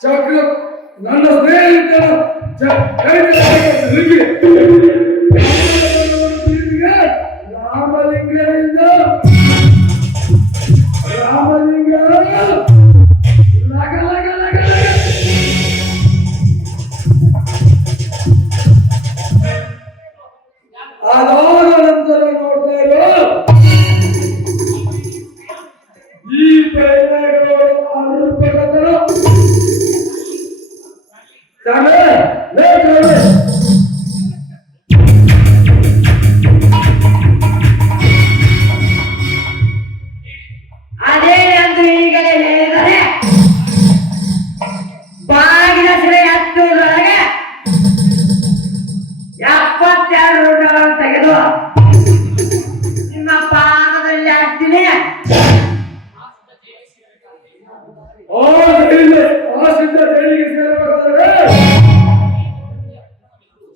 Chocolate ನನ್ನ ಸ್ನೇಹಿತರ ರಾಮಲಿಂಗೇರಿ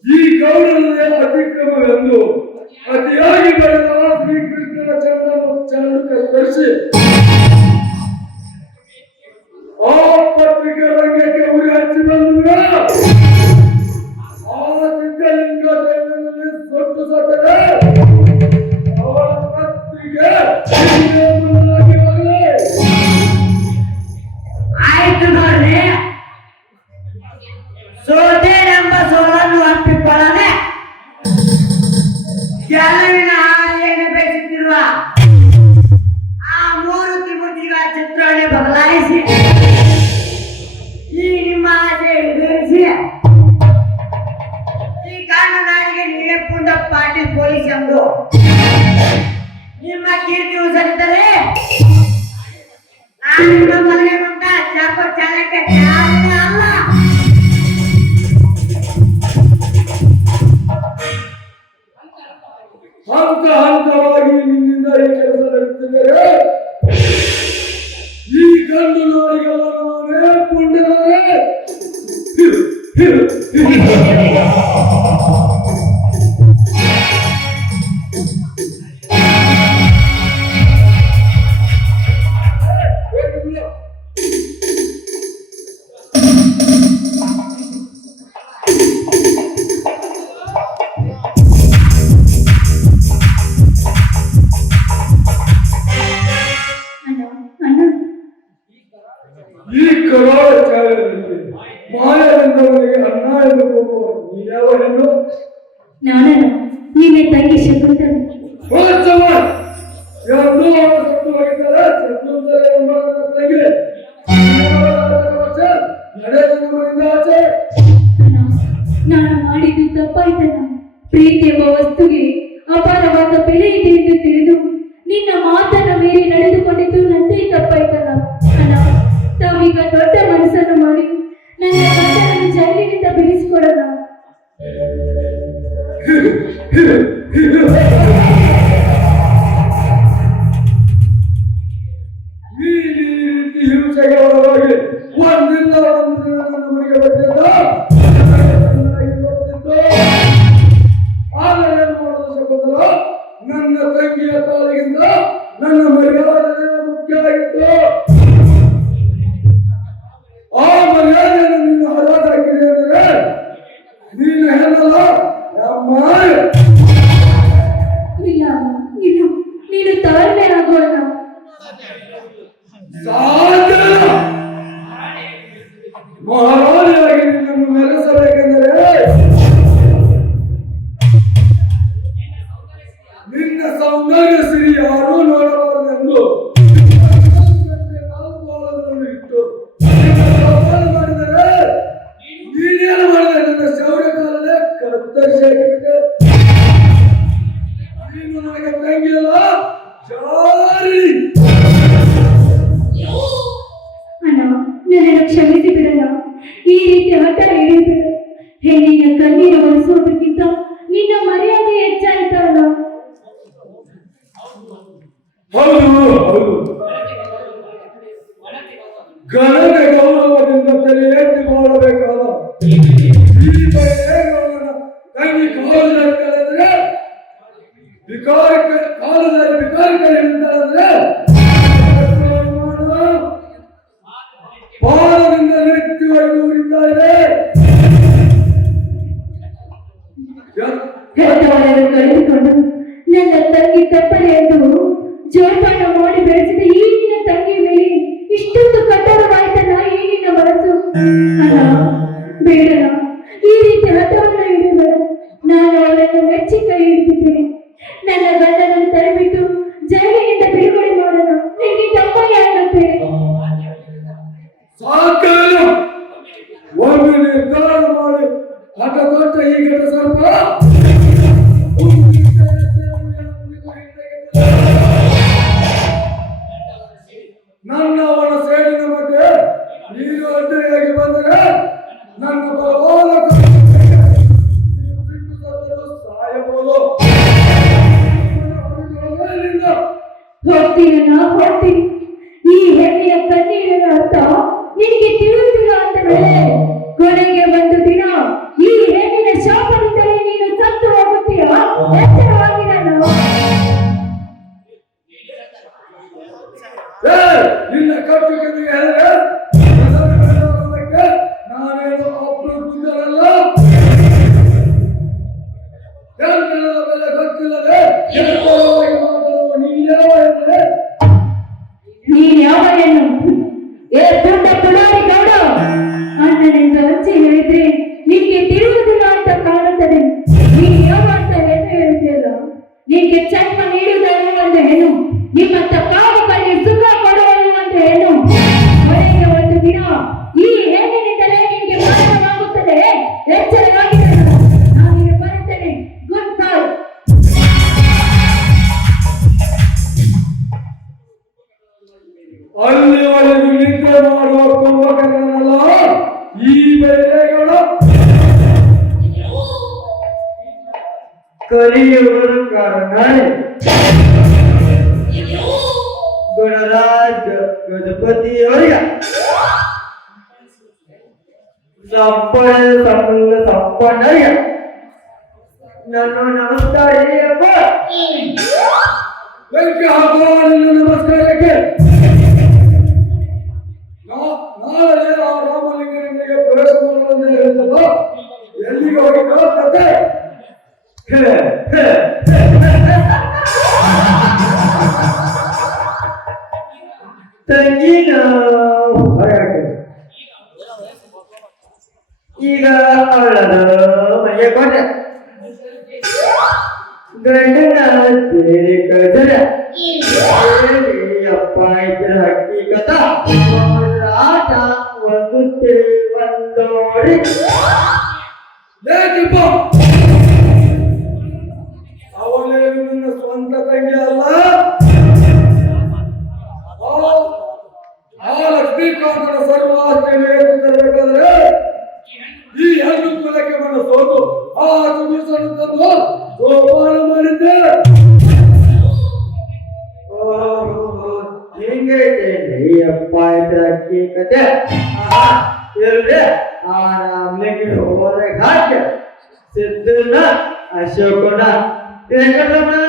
ಈ ಗೌರವದ ಅತಿಕ್ರಮವೆಂದು ಅತಿಯಾಗಿ ಬೆಳೆದ ಶ್ರೀಕೃಷ್ಣನ ಚಂದ್ರನ್ನು ಚಂದ್ರಕ್ಕೆ ಧರಿಸಿ ಆ ಪತ್ರಿಕೆ ಜನನ ಹಾಲೆಯನ್ನು ಆ ಮೂರು ತ್ರಿಮೂರ್ತಿಗಳ ಚಿತ್ರವನ್ನು ಬದಲಾಯಿಸಿ ಈ ನಿಮ್ಮ ಆಸೆ ಈಡೇರಿಸಿ. ಈ ಕಾರಣನಾಡಿಗೆ ನೀಲಕುಂಡ ಪಾಟೀಲ್ ಪೊಲೀಸ್ ಎಂದು ನಿಮ್ಮ ಕೀರ್ತಿ ಸಲ್ಲುತ್ತದೆ ನಾನು ನಿಮ್ಮ Yeah. ನಾನು ನೀನೇ ತಂಗಿ ಶಕುಂತಲ ಇಲ್ಲ ಇಲ್ಲ ನೀನು ತಾಳ್ಮೆ ಆಗೋಣ. ಮಹಾರಾಜರಾಗಿ ನಿನ್ನನ್ನು ನೆಲೆಸಬೇಕೆಂದರೆ ನಿನ್ನ ಸೌಂದರ್ಯ ಸಿರಿ ಯಾರೂ ಆಟ ಹೇಳಿದರು ಹೆಣ್ಣಿನ ಕಣ್ಣೀರು ಒರೆಸೋದಕ್ಕಿಂತ ನಿನ್ನ ಮರ್ಯಾದೆ ಹೆಚ್ಚಾಯ್ತಲ್ಲ ಹೌದು ಹೌದು ಗಣನ ಗೌರವದಿಂದ ಕಾಲದಲ್ಲಿ ಕಳೆದ್ರೆ ನೆತ್ತಿವರೆಗೂ ಉರಿತಾರೆ ಹೆತ್ತವರನ್ನು ಕಳೆದುಕೊಂಡು ನನ್ನ ತಂಗಿ ತಪ್ಪಲೆ ಎಂದು ಜೋಪಾನ ಮಾಡಿ ಬೆಳೆಸಿದ ಈ ಅಡ್ಡಿಯಾಗಿ ಬಂದರೆ ನನ್ನ ಬಲವಾದ ಕಲಿಯುವರು ಕಾರಣ ಗುಣರಾಜ ಗಜಪತಿಯವರಿಗೆ ಸಂಪನ್ನ ಸಂಪನ್ನ ಸಂಪನ್ನರಿಗೆ ನನ್ನ ನಮಸ್ಕಾರ ಅಪ್ಪ ಬೆಂಕಿ ಹಾಕುವ ನಿನ್ನ ನಮಸ್ಕಾರಕ್ಕೆ ನಾ- ನಾಳೆ ಆ ರಾಮಲಿಂಗನಿಗೆ ಪ್ರವೇಶ ಮಾಡಲು ಹೇಳಿದ್ದಲ್ಲ ಎಲ್ಲಿಗೆ ಹೋಗಿದ್ದೋ ಕತೆ ತಂಗಿನ ಹೊರಗೆ ಈಗ ಅವಳದ ಮನೆಗೆ ಕೊಟ್ಟೆ ಗಂಡನ ಸೇರಿ ಕಳಿಸಿದೆ ಅಪ್ಪ ಇದ್ರ ಹಕ್ಕಿಗತ ಆಟ ಆ ಸುಗುಸನ್ನು ತಂದು ಸೋಪಾನ ಮಾಡಿದ್ದೆ ಹಿಂಗೈತೆ ಅಪ್ಪ ಇದ್ರ ಅಕ್ಕಿ ಕತೆ ಇಲ್ರಿ ಆ ರಾಮ್ಲಿಂಗ ಹೊರಗೆ ಹಾಕಿ ಸಿದ್ದನ ಅಶೋಕನ ವೆಂಕಟರಮಣ